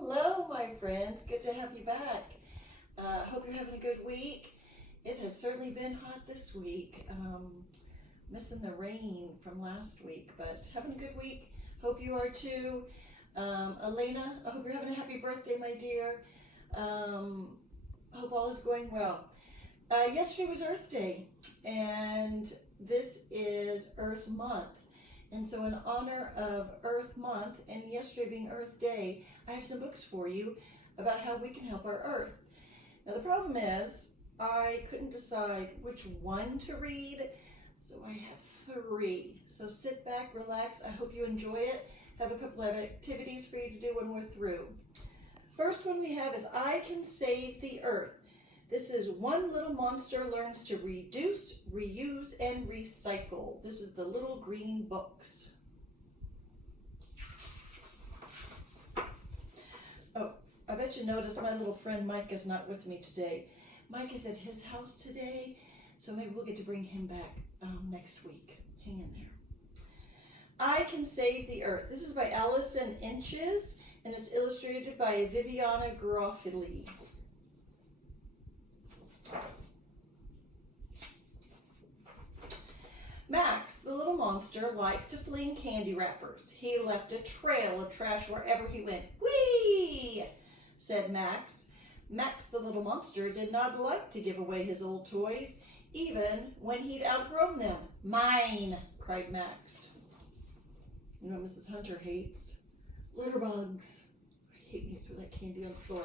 Hello, my friends. Good to have you back. Hope you're having a good week. It has certainly been hot this week. Missing the rain from last week, but having a good week. Hope you are too. Elena, I hope you're having a happy birthday, my dear. Hope all is going well. Yesterday was Earth Day, and this is Earth Month. And so in honor of Earth Month and yesterday being Earth Day, I have some books for you about how we can help our Earth. Now the problem is I couldn't decide which one to read, so I have 3. So sit back, relax. I hope you enjoy it. Have a couple of activities for you to do when we're through. First one we have is I Can Save the Earth. This is One Little Monster Learns to Reduce, Reuse, and Recycle. This is the little green books. Oh, I bet you noticed my little friend Mike is not with me today. Mike is at his house today, so maybe we'll get to bring him back next week. Hang in there. I Can Save the Earth. This is by Allison Inches, and it's illustrated by Viviana Garofoli. Max, the little monster, liked to fling candy wrappers. He left a trail of trash wherever he went. Whee! Said Max. Max, the little monster, did not like to give away his old toys, even when he'd outgrown them. Mine, cried Max. You know what Mrs. Hunter hates? Litter bugs. I hate when you throw that candy on the floor.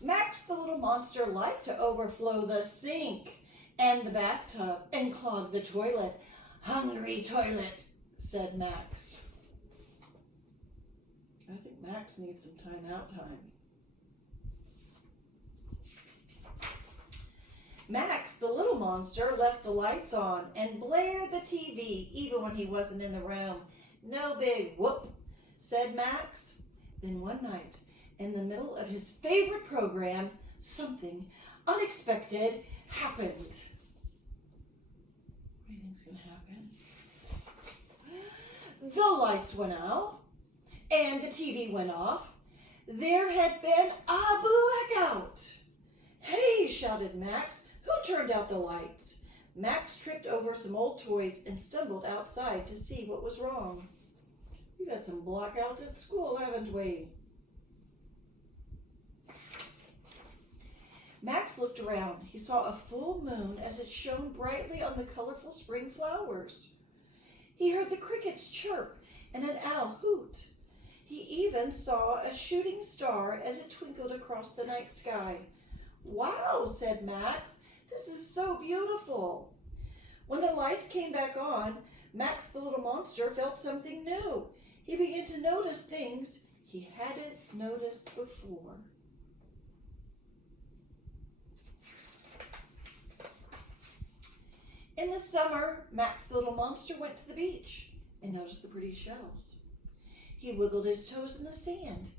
Max, the little monster, liked to overflow the sink and the bathtub and clog the toilet. Hungry toilet, said Max. I think Max needs some time. Max, the little monster, left the lights on and blared the TV even when he wasn't in the room. No big whoop, said Max. Then one night, in the middle of his favorite program, something unexpected happened. What do you think's going to happen? The lights went out and the TV went off. There had been a blackout. Hey, shouted Max. Who turned out the lights? Max tripped over some old toys and stumbled outside to see what was wrong. We've had some blackouts at school, haven't we? Max looked around. He saw a full moon as it shone brightly on the colorful spring flowers. He heard the crickets chirp and an owl hoot. He even saw a shooting star as it twinkled across the night sky. Wow, said Max. This is so beautiful. When the lights came back on, Max the little monster felt something new. He began to notice things he hadn't noticed before. In the summer, Max the little monster went to the beach and noticed the pretty shells. He wiggled his toes in the sand.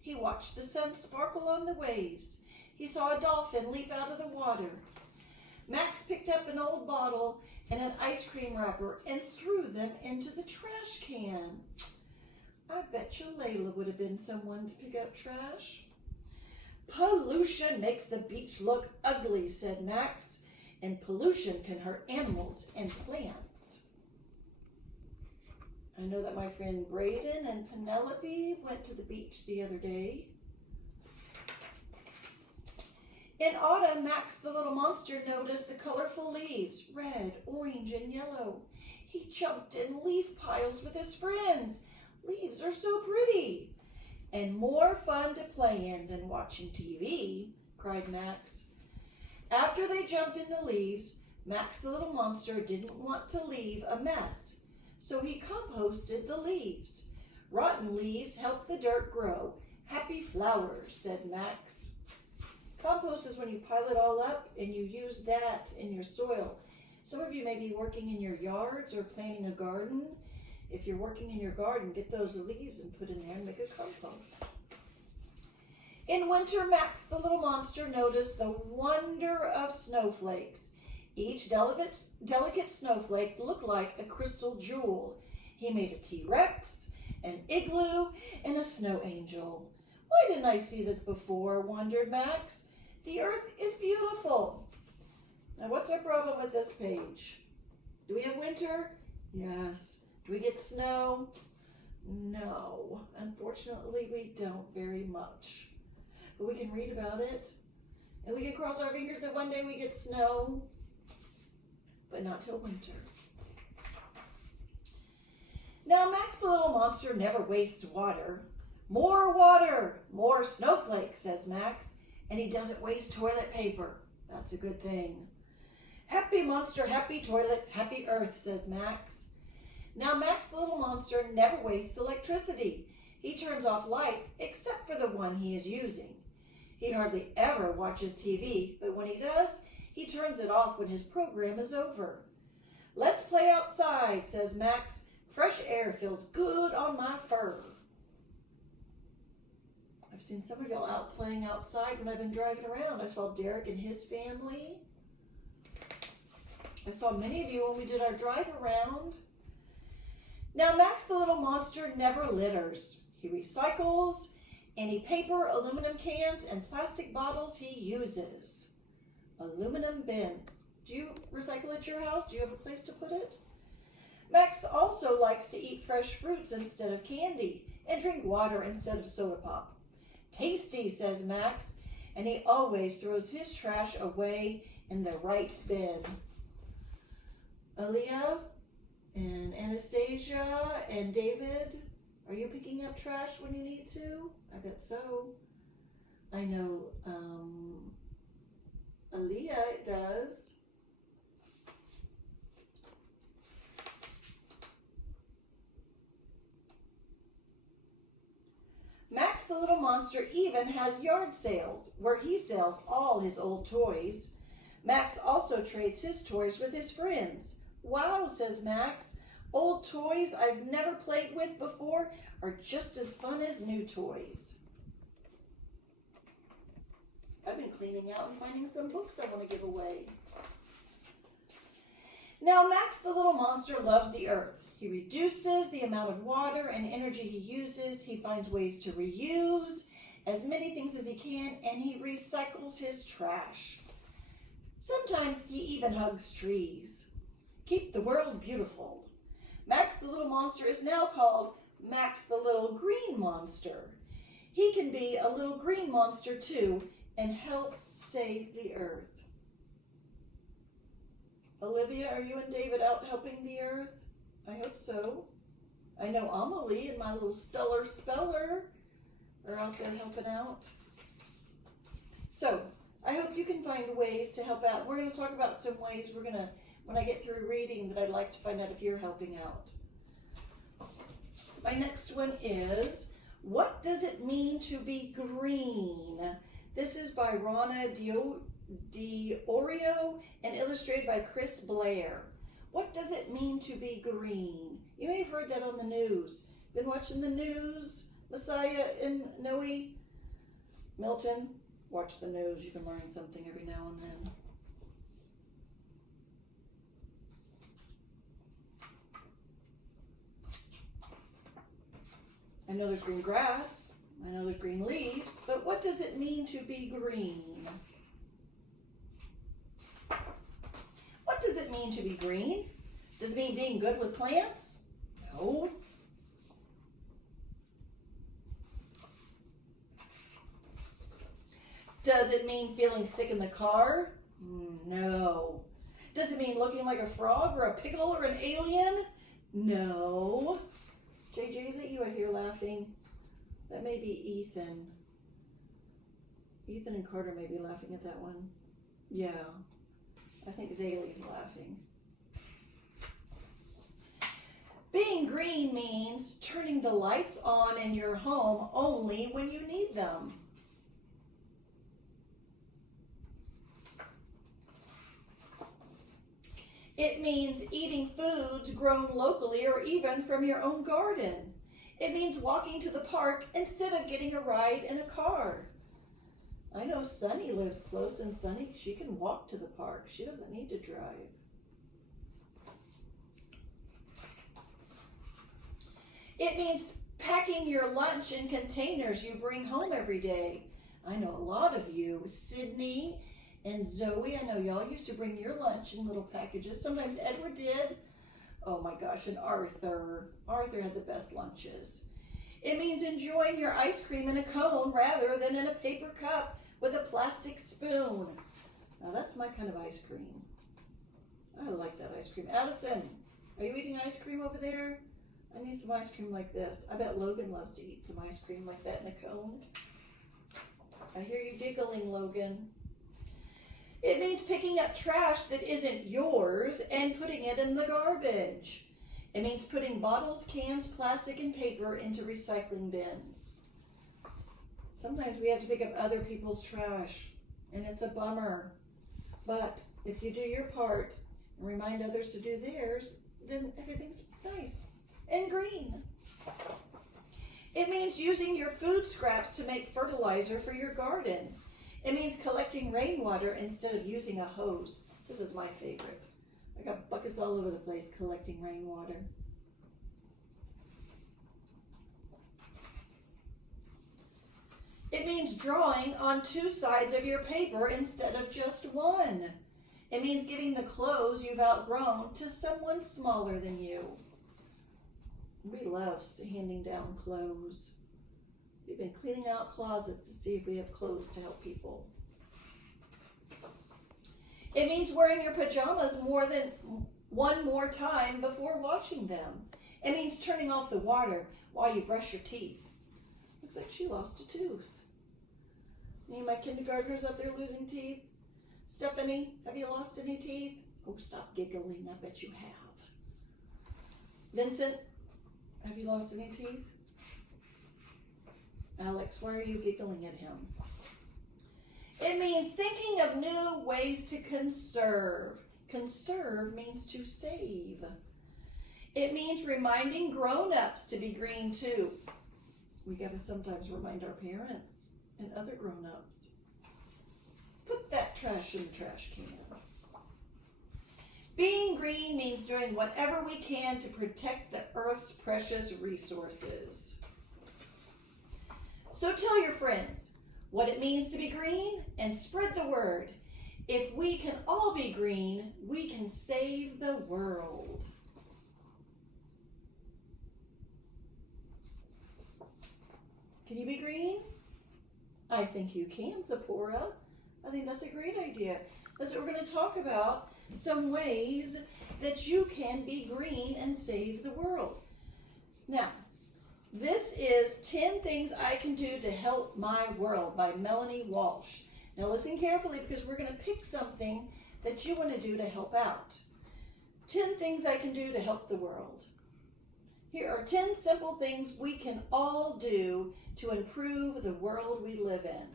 He watched the sun sparkle on the waves. He saw a dolphin leap out of the water. Max picked up an old bottle and an ice cream wrapper and threw them into the trash can. I bet you Layla would have been someone to pick up trash. Pollution makes the beach look ugly, said Max. And pollution can hurt animals and plants. I know that my friend Braden and Penelope went to the beach the other day. In autumn, Max the little monster noticed the colorful leaves, red, orange, and yellow. He jumped in leaf piles with his friends. Leaves are so pretty. And more fun to play in than watching TV, cried Max. After they jumped in the leaves, Max the little monster didn't want to leave a mess, so he composted the leaves. Rotten leaves help the dirt grow. Happy flowers, said Max. Compost is when you pile it all up and you use that in your soil. Some of you may be working in your yards or planting a garden. If you're working in your garden, get those leaves and put in there and make a compost. In winter, Max the little monster noticed the wonder of snowflakes. Each delicate snowflake looked like a crystal jewel. He made a T-Rex an igloo, and a snow angel. Why didn't I see this before, wondered Max. The earth is beautiful. Now, what's our problem with this page? Do we have winter? Yes. Do we get snow? No. Unfortunately, we don't very much. But we can read about it. And we can cross our fingers that one day we get snow. But not till winter. Now, Max the Little Monster never wastes water. More snowflakes, says Max. And he doesn't waste toilet paper. That's a good thing. Happy monster, happy toilet, happy earth, says Max. Now, Max the Little Monster never wastes electricity. He turns off lights except for the one he is using. He hardly ever watches TV, but when he does, he turns it off when his program is over. Let's play outside, says Max. Fresh air feels good on my fur. I've seen some of y'all out playing outside when I've been driving around. I saw Derek and his family. I saw many of you when we did our drive around. Now, Max the Little Monster never litters. He recycles any paper, aluminum cans, and plastic bottles he uses. Aluminum bins. Do you recycle at your house? Do you have a place to put it? Max also likes to eat fresh fruits instead of candy and drink water instead of soda pop. Tasty, says Max, and he always throws his trash away in the right bin. Aaliyah and Anastasia and David, are you picking up trash when you need to? I bet so. I know Aaliyah does. Max the Little Monster even has yard sales where he sells all his old toys. Max also trades his toys with his friends. Wow, says Max. Old toys I've never played with before are just as fun as new toys. I've been cleaning out and finding some books I want to give away. Now, Max the Little Monster loves the earth. He reduces the amount of water and energy he uses. He finds ways to reuse as many things as he can, and he recycles his trash. Sometimes he even hugs trees. Keep the world beautiful. Max the Little Monster is now called Max the Little Green Monster. He can be a little green monster too and help save the earth. Olivia, are you and David out helping the earth? I hope so. I know Amelie and my little Stellar Speller are out there helping out. So, I hope you can find ways to help out. We're going to talk about some ways when I get through reading, that I'd like to find out if you're helping out. My next one is, what does it mean to be green? This is by Rana Diorio and illustrated by Chris Blair. What does it mean to be green? You may have heard that on the news. Been watching the news? Messiah and Noe? Milton? Watch the news. You can learn something every now and then. I know there's green grass. I know there's green leaves. But what does it mean to be green? What does it mean to be green? Does it mean being good with plants? No. Does it mean feeling sick in the car? No. Does it mean looking like a frog or a pickle or an alien? No. JJ, is that you I hear laughing? That may be Ethan. Ethan and Carter may be laughing at that one. Yeah. I think Zaylee's laughing. Being green means turning the lights on in your home only when you need them. It means eating foods grown locally or even from your own garden. It means walking to the park instead of getting a ride in a car. I know Sunny lives close, and Sunny, she can walk to the park. She doesn't need to drive. It means Packing your lunch in containers you bring home every day. I know a lot of you, Sydney and Zoe, I know y'all used to bring your lunch in little packages. Sometimes Edward did. Oh my gosh, and Arthur. Arthur had the best lunches. It means enjoying your ice cream in a cone rather than in a paper cup with a plastic spoon. Now that's my kind of ice cream. I like that ice cream. Addison, are you eating ice cream over there? I need some ice cream like this. I bet Logan loves to eat some ice cream like that in a cone. I hear you giggling, Logan. It means picking up trash that isn't yours and putting it in the garbage. It means putting bottles, cans, plastic, and paper into recycling bins. Sometimes we have to pick up other people's trash, and it's a bummer. But if you do your part and remind others to do theirs, then everything's nice and green. It means using your food scraps to make fertilizer for your garden. It means collecting rainwater instead of using a hose. This is my favorite. I got buckets all over the place collecting rainwater. It means drawing on two sides of your paper instead of just one. It means giving the clothes you've outgrown to someone smaller than you. We love handing down clothes. We've been cleaning out closets to see if we have clothes to help people. It means wearing your pajamas more than one more time before washing them. It means turning off the water while you brush your teeth. Looks like she lost a tooth. Any of my kindergartners up there losing teeth? Stephanie, have you lost any teeth? Oh, stop giggling. I bet you have. Vincent, have you lost any teeth? Alex, why are you giggling at him? It means thinking of new ways to conserve. Conserve means to save. It means reminding grown-ups to be green too. We got to sometimes remind our parents and other grown-ups. Put that trash in the trash can. Being green means doing whatever we can to protect the Earth's precious resources. So tell your friends what it means to be green and spread the word. If we can all be green, we can save the world. Can you be green? I think you can, Zipporah. I think that's a great idea. That's what we're going to talk about, some ways that you can be green and save the world. Now, this is 10 Things I Can Do to Help My World by Melanie Walsh. Now listen carefully because we're going to pick something that you want to do to help out. 10 things I can do to help the world. Here are 10 simple things we can all do to improve the world we live in.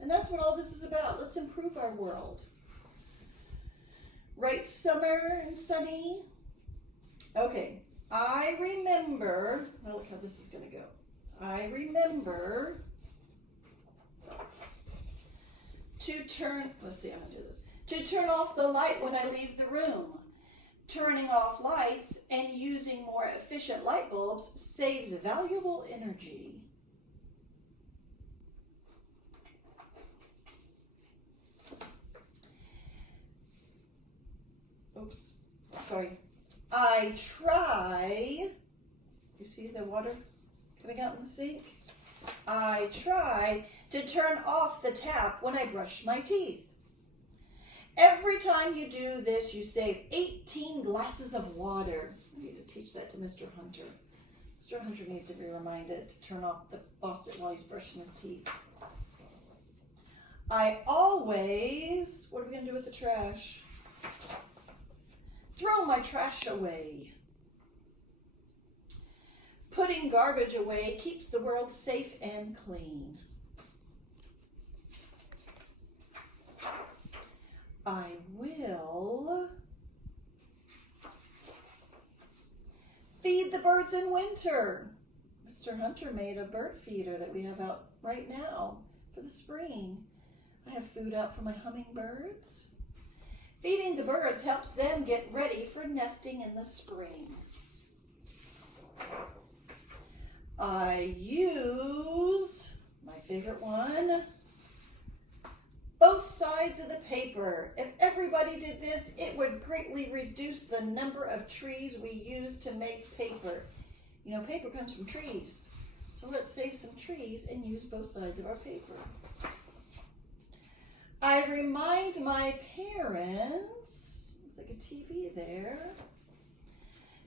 And that's what all this is about. Let's improve our world. Right, summer and sunny? Okay, I remember, now look how this is going to go. I remember to turn, let's see, I'm going to do this. To turn off the light when I leave the room. Turning off lights and using more efficient light bulbs saves valuable energy. Oops, sorry. I try, you see the water coming out in the sink? I try to turn off the tap when I brush my teeth. Every time you do this, you save 18 glasses of water. I need to teach that to Mr. Hunter. Mr. Hunter needs to be reminded to turn off the faucet while he's brushing his teeth. I always, what are we going to do with the trash? Throw my trash away. Putting garbage away keeps the world safe and clean. I will feed the birds in winter. Mr. Hunter made a bird feeder that we have out right now for the spring. I have food out for my hummingbirds. Feeding the birds helps them get ready for nesting in the spring. I use, my favorite one, both sides of the paper. If everybody did this, it would greatly reduce the number of trees we use to make paper. You know, paper comes from trees. So let's save some trees and use both sides of our paper. I remind my parents, looks like a TV there,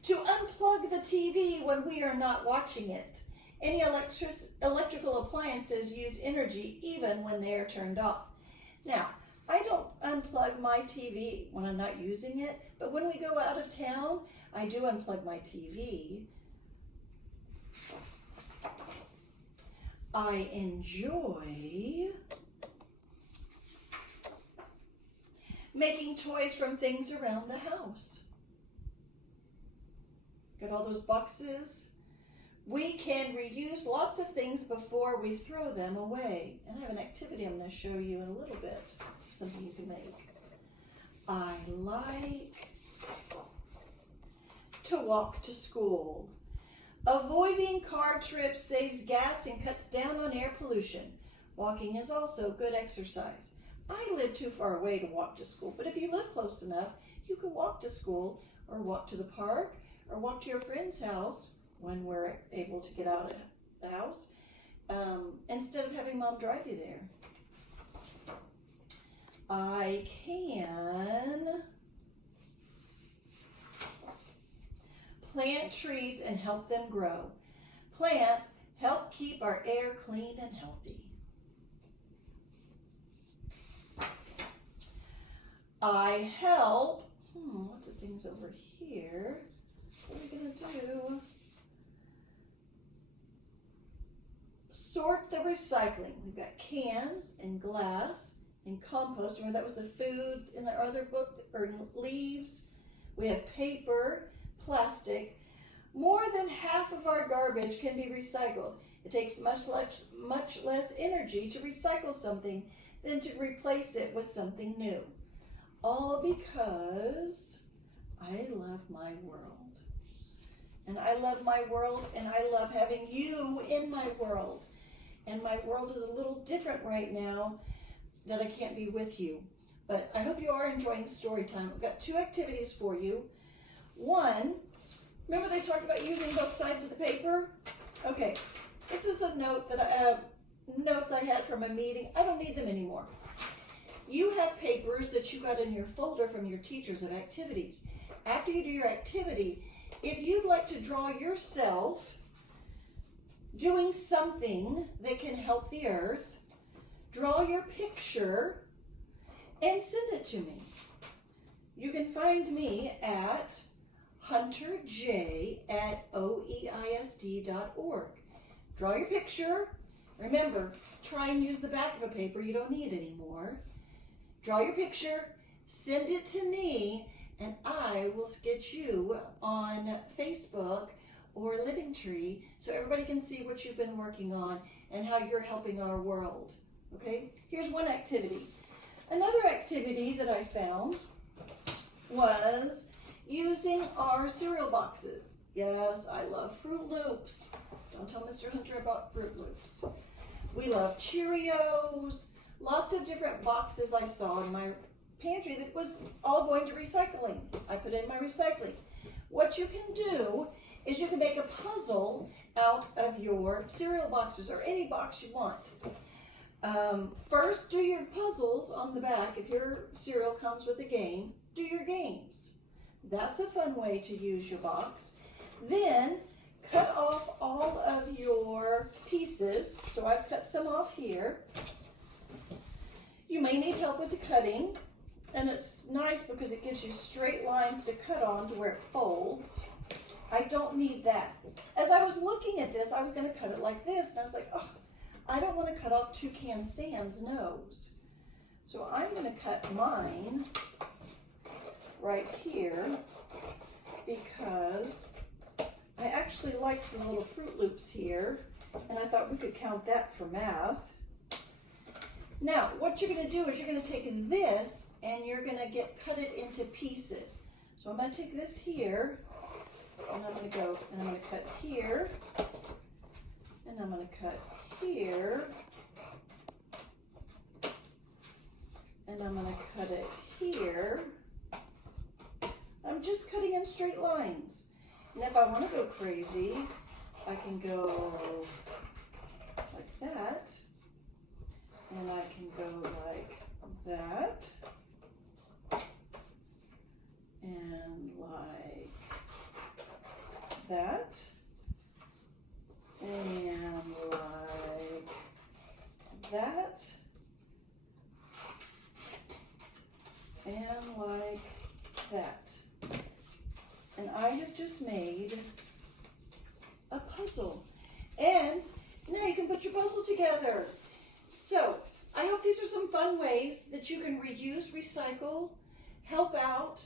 to unplug the TV when we are not watching it. Any electrical appliances use energy even when they are turned off. Now, I don't unplug my TV when I'm not using it, but when we go out of town, I do unplug my TV. I enjoy making toys from things around the house. Got all those boxes? We can reuse lots of things before we throw them away. And I have an activity I'm going to show you in a little bit, something you can make. I like to walk to school. Avoiding car trips saves gas and cuts down on air pollution. Walking is also good exercise. I live too far away to walk to school, but if you live close enough, you can walk to school or walk to the park or walk to your friend's house when we're able to get out of the house, instead of having mom drive you there. I can plant trees and help them grow. Plants help keep our air clean and healthy. I help, lots of things over here. What are we gonna do? Sort the recycling. We've got cans and glass and compost. Remember that was the food in our other book, or leaves. We have paper, plastic. More than half of our garbage can be recycled. It takes much less energy to recycle something than to replace it with something new. All because I love my world. And I love my world, and I love having you in my world. And my world is a little different right now that I can't be with you. But I hope you are enjoying story time. I've got 2 activities for you. One, remember they talked about using both sides of the paper? Okay, this is a note that notes I had from a meeting. I don't need them anymore. You have papers that you got in your folder from your teachers of activities. After you do your activity, if you'd like to draw yourself doing something that can help the earth, draw your picture and send it to me. You can find me at hunterj@oeisd.org. Draw your picture. Remember, try and use the back of a paper. You don't need anymore. Draw your picture, send it to me, and I will get you on Facebook or Living Tree so everybody can see what you've been working on and how you're helping our world. Okay? Here's one activity. Another activity that I found was using our cereal boxes. Yes, I love Fruit Loops. Don't tell Mr. Hunter about Fruit Loops. We love Cheerios. Lots of different boxes I saw in my pantry that was all going to recycling. I put in my recycling. What you can do is you can make a puzzle out of your cereal boxes or any box you want. First, do your puzzles on the back. If your cereal comes with a game, do your games. That's a fun way to use your box. Then, cut off all of your pieces. So I've cut some off here. You may need help with the cutting, and it's nice because it gives you straight lines to cut on to where it folds. I don't need that. As I was looking at this, I was going to cut it like this, and I was like, oh, I don't want to cut off Toucan Sam's nose. So I'm going to cut mine right here because I actually liked the little Fruit Loops here, and I thought we could count that for math. Now, what you're going to do is you're going to take this and you're going to cut it into pieces. So I'm going to take this here, and I'm going to cut here, And I'm going to cut here. And I'm going to cut it here. I'm just cutting in straight lines. And if I want to go crazy, I can go like that. And I can go like that. And like that. And like that. And like that. And I have just made a puzzle. And now you can put your puzzle together. So I hope these are some fun ways that you can reuse, recycle, help out.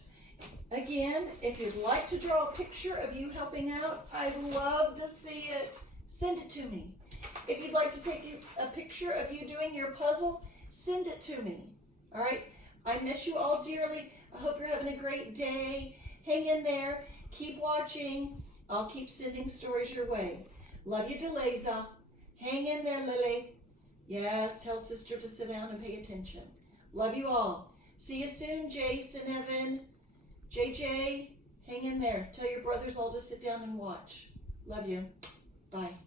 Again, if you'd like to draw a picture of you helping out, I'd love to see it. Send it to me. If you'd like to take a picture of you doing your puzzle, send it to me. All right? I miss you all dearly. I hope you're having a great day. Hang in there. Keep watching. I'll keep sending stories your way. Love you, Deleza. Hang in there, Lily. Yes, tell sister to sit down and pay attention. Love you all. See you soon, Jason, Evan. JJ, hang in there. Tell your brothers all to sit down and watch. Love you. Bye.